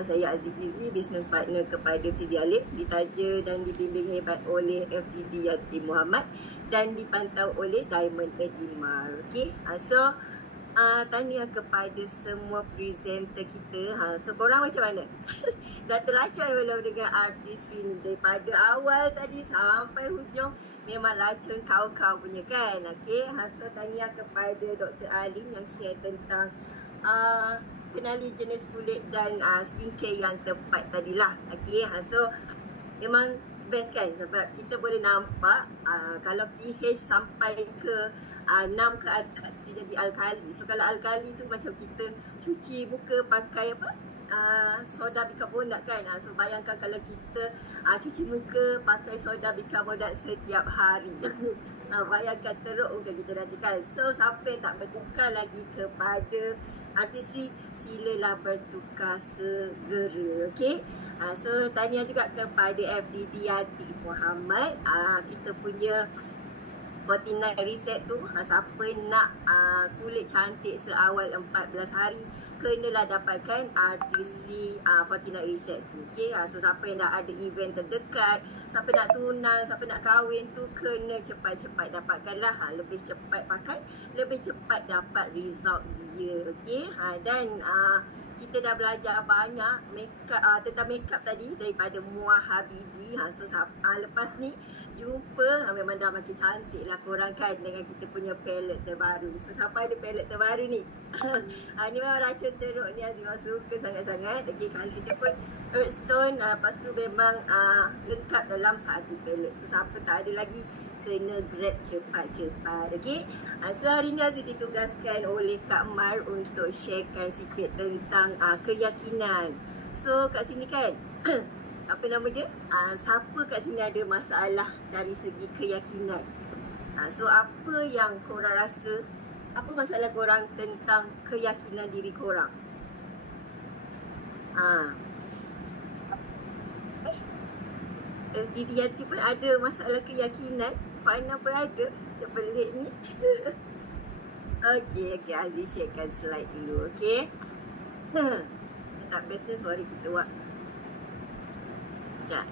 Bersama saya Aziz Fizi, business partner kepada Fizi Alif, ditaja dan dibimbing hebat oleh FDD Yati Muhammad dan dipantau oleh Diamond Edimar. Okey, so tanya kepada semua presenter kita. So korang macam mana? Dah teracun belum dengan artis ini? Daripada awal tadi sampai hujung memang racun kau-kau punya kan? Okey, so tanya kepada Dr. Alim yang share tentang kenali jenis kulit dan skincare yang tepat tadilah. Okey, so memang best kan, sebab kita boleh nampak kalau pH sampai ke 6 ke atas dia jadi alkali. So kalau alkali tu macam kita cuci muka pakai apa? Soda bikarbonat kan. So bayangkan kalau kita cuci muka pakai soda bikarbonat setiap hari. Bayangkan teruk muka kita nanti kan. So siapa yang tak bertukar lagi kepada artistry, silalah bertukar segera. Okey. So tanya juga kepada FDD Yati Muhammad, kita punya 49 reset tu, siapa nak kulit cantik seawal 14 hari, kenalah dapatkan artistry 49 reset tu. Okay, so siapa yang dah ada event terdekat, siapa nak tunang, siapa nak kahwin tu, kena cepat-cepat dapatkanlah. Lebih cepat pakai, lebih cepat dapat result dia. Okay, dan kita dah belajar banyak tentang makeup tadi daripada Muah Habibi. So lepas ni jumpa, memang dah makin cantik lah korang kan dengan kita punya palette terbaru. So siapa ada palette terbaru ni? Ni memang racun teruk ni, Azimah suka sangat-sangat. Okay, kali dia pun Earthstone, lepas tu memang lengkap dalam satu palette. So siapa tak ada lagi, kena grab cepat-cepat. Okay, so hari ni Aziz ditugaskan oleh Kak Mar untuk sharekan sikit tentang keyakinan. So kat sini kan apa nama dia, siapa kat sini ada masalah dari segi keyakinan? So apa yang korang rasa, apa masalah korang tentang keyakinan diri korang? Didi Yati pun ada masalah keyakinan. Fana pun ada. Macam pelik ni. Okay, Aziz sharekan slide dulu. Okay, tak biasa suara kita buat. Sekejap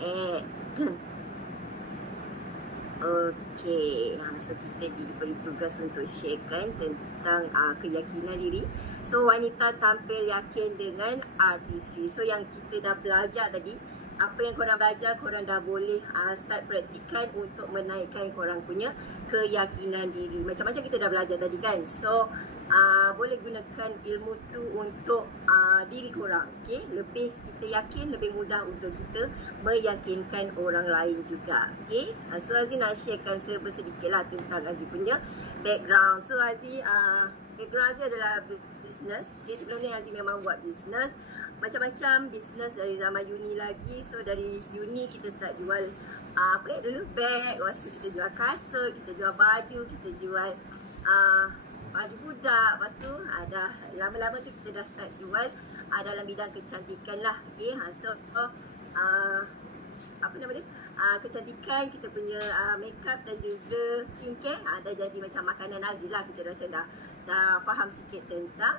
Okay, so kita diberi tugas untuk sharekan tentang keyakinan diri. So wanita tampil yakin dengan artistry. So yang kita dah belajar tadi, apa yang korang belajar, korang dah boleh start praktikan untuk menaikkan korang punya keyakinan diri. Macam-macam kita dah belajar tadi kan. So boleh gunakan ilmu tu untuk diri korang. Okay, lebih kita yakin, lebih mudah untuk kita meyakinkan orang lain juga. Okay, so Aziz nak sharekan sedikit lah tentang Aziz punya background. So Aziz, background Aziz adalah business. Okay, sebelum ni Aziz memang buat business, macam-macam business dari zaman uni lagi. So dari uni kita start jual apa dulu, bag. Lepas tu kita jual kasut, kita jual baju, kita jual baju budak. Lepas tu dah lama-lama tu kita dah start jual dalam bidang kecantikan lah. Okay, so apa nama dia, kecantikan, kita punya makeup dan juga skincare dah jadi macam makanan Aziz lah. Kita dah macam dah faham sikit tentang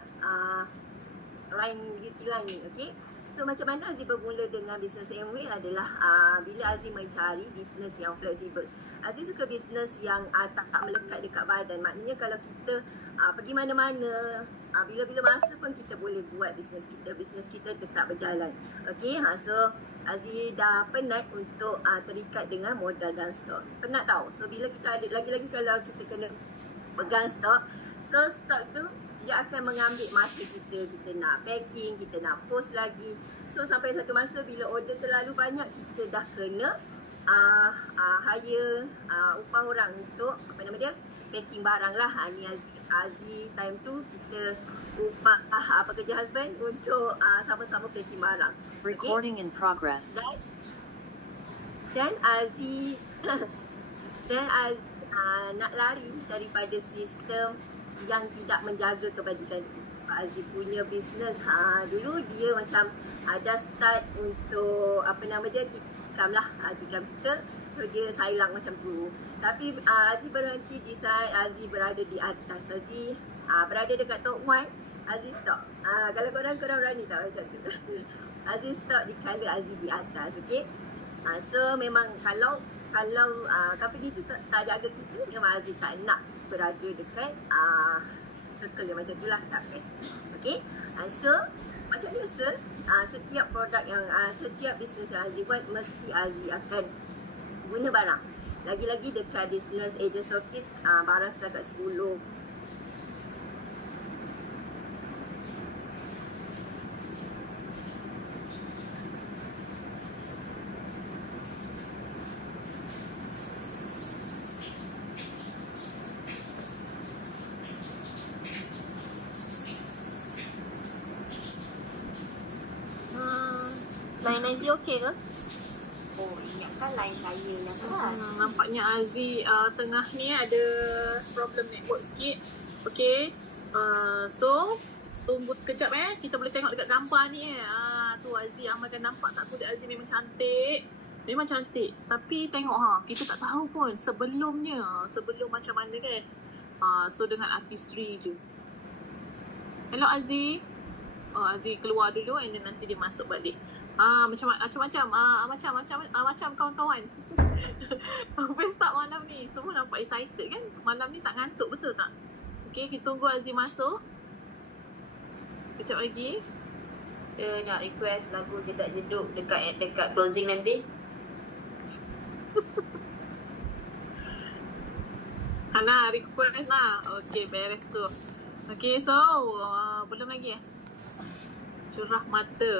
line beauty line ni. Okay, so macam mana Aziz bermula dengan bisnes Amway adalah bila Aziz mencari bisnes yang fleksibel. Aziz suka bisnes yang tak melekat dekat badan. Maknanya kalau kita pergi mana-mana, bila-bila masa pun kita boleh buat bisnes kita tetap berjalan. Okay, so Aziz dah penat untuk terikat dengan modal dan stok. Penat tau. So bila kita ada, lagi-lagi kalau kita kena pegang stok, so stok tu dia akan mengambil masa kita nak packing, kita nak post lagi. So sampai satu masa bila order terlalu banyak, kita dah kena hire upah orang untuk apa nama dia, packing barang lah. Ni Aziz time tu kita upah pekerja husband untuk sama-sama packing barang. Recording in progress. Dan Aziz nak lari daripada sistem yang tidak menjaga kebajikan. Aziz punya bisnes dulu dia macam ada start untuk apa nama dia, tikam lah, tikam kita. So dia sailang macam tu. Tapi Aziz berhenti di saat Aziz berada di atas. Aziz berada dekat top 1, Aziz stop. Kalau korang berani tak macam tu? Aziz stop di color Aziz di atas, okey. So memang kalau company tu tak jaga kita, memang Aziz tak nak berada dekat circle yang macam tu lah, tak best. Okey. So macam biasa, setiap produk yang setiap bisnes yang Aziz buat, mesti Aziz akan guna barang. Lagi-lagi dekat business agent stokis, barang setakat 10. Line Aziz okey ke? Oh, ingatkan lain saya yang keras. Nampaknya Aziz tengah ni ada problem network sikit. Okay. So tunggu kejap kita boleh tengok dekat gambar ni tu Aziz amalkan, nampak tak kulit Aziz memang cantik. Memang cantik. Tapi tengok kita tak tahu pun sebelum macam mana kan. So dengan artistry je. Hello Aziz. Aziz keluar dulu and then nanti dia masuk balik. Macam kawan-kawan. Best tak malam ni? Semua nampak excited kan? Malam ni tak ngantuk, betul tak? Okay, kita tunggu Aziz masuk. Kejap lagi. Dia nak request lagu Jedak Jeduk dekat closing nanti. Hana request lah. Okay, beres tu. Okay, so belum lagi curah mata.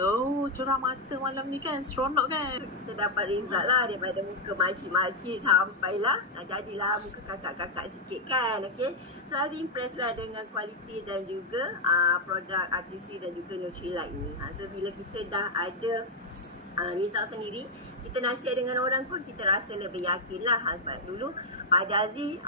Curah mata malam ni kan seronok kan. Kita dapat result lah daripada muka makcik-makcik sampailah jadilah muka kakak-kakak sikit kan. Okay. So Aziz impress lah dengan kualiti dan juga produk artistry dan juga Nutrilite ni. So bila kita dah ada result sendiri, kita nak share dengan orang pun kita rasa lebih yakin lah. Sebab dulu pada Aziz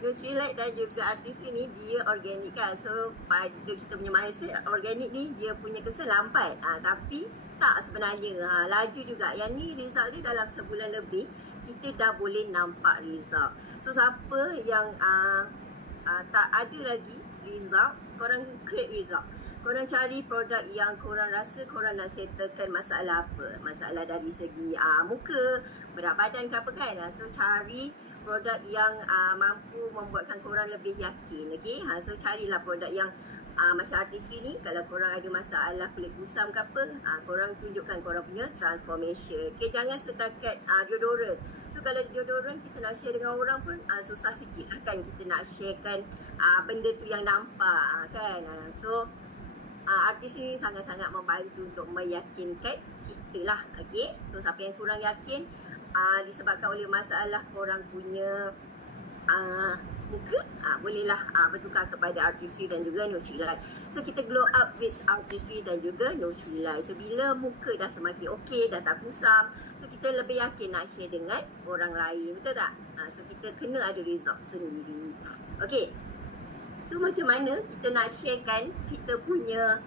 Nutrilite dan juga artistry ni dia organik kan. So pada kita punya mindset organik ni dia punya kesan lambat, tapi tak sebenarnya. Laju juga. Yang ni result dia dalam sebulan lebih kita dah boleh nampak result. So siapa yang tak ada lagi result, korang create result. Korang cari produk yang korang rasa korang nak settlekan masalah apa. Masalah dari segi muka, berat badan ke apa kan. So cari produk yang mampu membuatkan korang lebih yakin. Okay? So carilah produk yang macam artistry ni, kalau korang ada masalah kulit kusam ke apa, korang tunjukkan korang punya transformation. Okay? Jangan setakat deodorant. So kalau deodorant kita nak share dengan orang pun susah sikit lah kan, kita nak sharekan benda tu yang nampak kan. So artistry ni sangat-sangat membantu untuk meyakinkan kita lah. Okay? So siapa yang kurang yakin disebabkan oleh masalah korang punya muka, bolehlah bertukar kepada artistry dan juga Nutrilite. So kita glow up with artistry dan juga Nutrilite. So bila muka dah semakin okey, dah tak kusam, so kita lebih yakin nak share dengan orang lain, betul tak? So kita kena ada result sendiri. Okay. So macam mana kita nak sharekan kita punya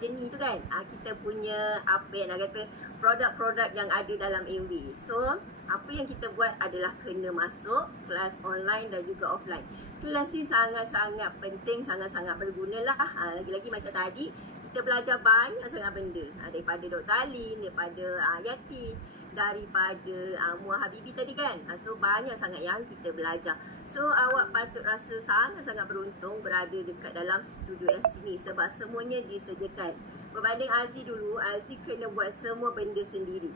jenis tu kan, kita punya apa yang nak kata produk-produk yang ada dalam MV. So apa yang kita buat adalah kena masuk kelas online dan juga offline. Kelas ni sangat-sangat penting, sangat-sangat berguna lah. Lagi-lagi macam tadi kita belajar banyak sangat benda, daripada Dr. Alin, daripada Yati, daripada Muar Habibi tadi kan. So banyak sangat yang kita belajar. So awak patut rasa sangat-sangat beruntung berada dekat dalam studio SC ni sebab semuanya disediakan. Berbanding Aziz dulu, Aziz kena buat semua benda sendiri.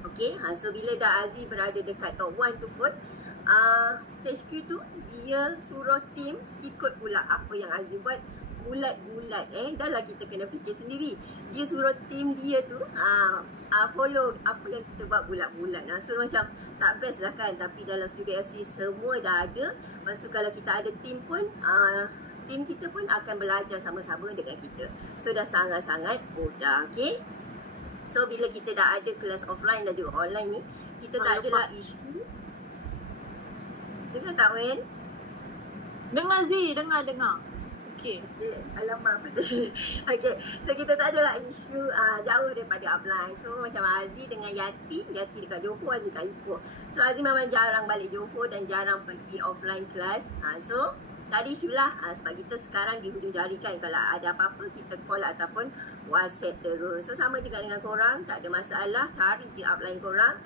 Okay, so bila dah Aziz berada dekat top 1 tu pun HQ tu dia suruh tim ikut pula apa yang Aziz buat. Bulat-bulat dah lah kita kena fikir sendiri. Dia suruh tim dia tu follow apa yang kita buat bulat-bulat. So macam tak best lah kan. Tapi dalam studio SC semua dah ada. Lepas tu kalau kita ada tim pun tim kita pun akan belajar sama-sama dengan kita. So dah sangat-sangat mudah. Okay. So bila kita dah ada kelas offline dan juga online ni, kita tak ada lah isu. Dengar tak Wen? Dengar Zee, dengar. Okay. Alamak betul. Okay. So kita tak ada lah isu jauh daripada upline. So macam Aziz dengan Yati dekat Johor, Aziz kat Ipoh. So Aziz memang jarang balik Johor dan jarang pergi offline class. So Tak ada isu lah. Sebab kita sekarang di hujung jari kan. Kalau ada apa-apa kita call ataupun WhatsApp terus. So sama juga dengan korang. Tak ada masalah. Cari je upline korang.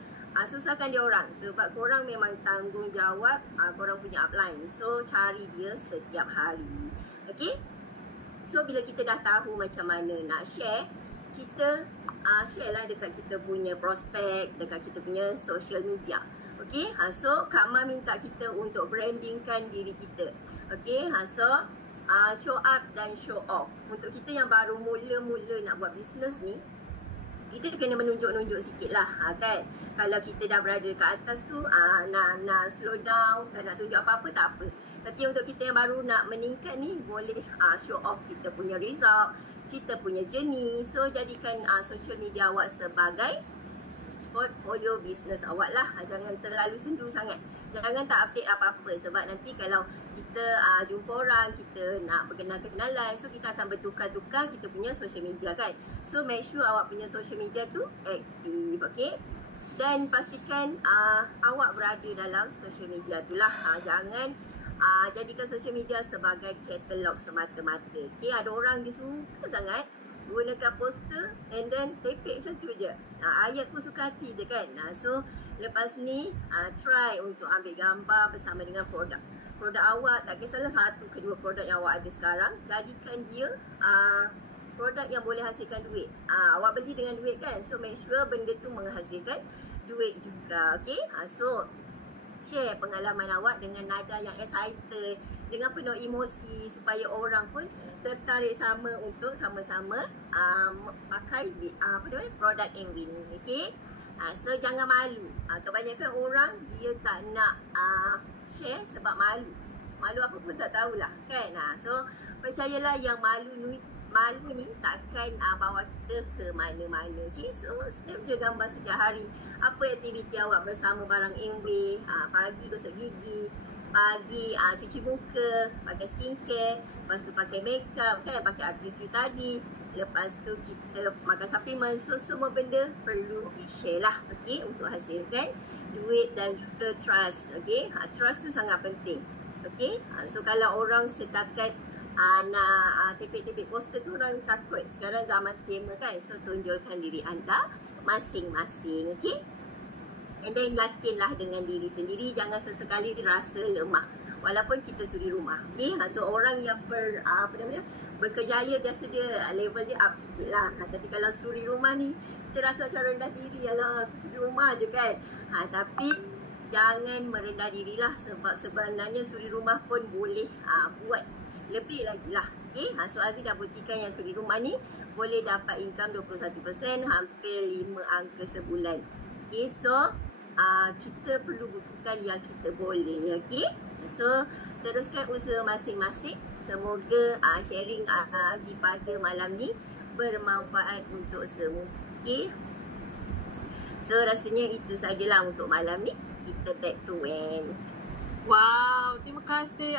Susahkan dia orang. Sebab korang memang tanggungjawab korang punya upline. So cari dia setiap hari. Okay. So bila kita dah tahu macam mana nak share, kita share lah dekat kita punya prospek, dekat kita punya social media. Okay, so Kak Ma minta kita untuk brandingkan diri kita. Okay, so show up dan show off. Untuk kita yang baru mula-mula nak buat bisnes ni, kita kena menunjuk-nunjuk sikit lah kan. Kalau kita dah berada kat atas tu, nak slow down, tak nak tunjuk apa-apa, tak apa. Tapi untuk kita yang baru nak meningkat ni, boleh show off kita punya result, kita punya journey. So jadikan social media awak sebagai portfolio bisnes awak lah. Jangan terlalu sendu sangat. Jangan tak update apa-apa. Sebab nanti kalau kita jumpa orang, kita nak berkenal-kenalan, so kita akan bertukar-tukar kita punya social media kan. So make sure awak punya social media tu aktif. Okay. Dan pastikan awak berada dalam social media tu lah. Jangan jadikan social media sebagai katalog semata-mata. Okay, ada orang dia suka sangat gunakan poster and then tepek macam tu je. Ayat pun suka hati je kan. So lepas ni try untuk ambil gambar bersama dengan produk. Produk awak, tak kisahlah satu ke dua produk yang awak ada sekarang, jadikan dia produk yang boleh hasilkan duit. Awak beli dengan duit kan. So make sure benda tu menghasilkan duit juga. Okay. So share pengalaman awak dengan nada yang excited, dengan penuh emosi, supaya orang pun tertarik sama untuk sama-sama pakai produk Envin. Okay. So jangan malu. Kebanyakan orang dia tak nak share sebab malu. Malu apa pun tak tahulah kan. So percayalah yang malu ni takkan bawa kita ke mana-mana. Okay, so snap je gambar setiap hari. Apa aktiviti awak bersama barang Envin. Pagi gosok gigi, pagi cuci muka, pakai skincare, lepas tu pakai makeup kan, pakai artistry tadi, lepas tu kita makan supplement. So semua benda perlu di-share lah. Okay, untuk hasilkan duit dan juga trust. Okay, trust tu sangat penting. Okay, so kalau orang setakat nak tepek-tepek poster tu, orang takut. Sekarang zaman scammer kan. So tunjulkan diri anda masing-masing. Okay. And then yakinlah dengan diri sendiri. Jangan sesekali rasa lemah walaupun kita suri rumah. Okay. So orang yang berkejaya, biasa dia level dia up sikit lah. Tapi kalau suri rumah ni, kita rasa macam rendah diri. Alah, aku suri rumah je kan. Tapi jangan merendah dirilah. Sebab sebenarnya suri rumah pun boleh buat lebih lagi lah. Okay. So Aziz dah buktikan yang suri rumah ni boleh dapat income 21%, hampir 5 angka sebulan. Okay. So kita perlu buktikan yang kita boleh. Okay. So teruskan usaha masing-masing. Semoga sharing Aziz pada malam ni bermanfaat untuk semua. Okay. So rasanya itu sajalah untuk malam ni. Kita back to when. Wow, terima kasih.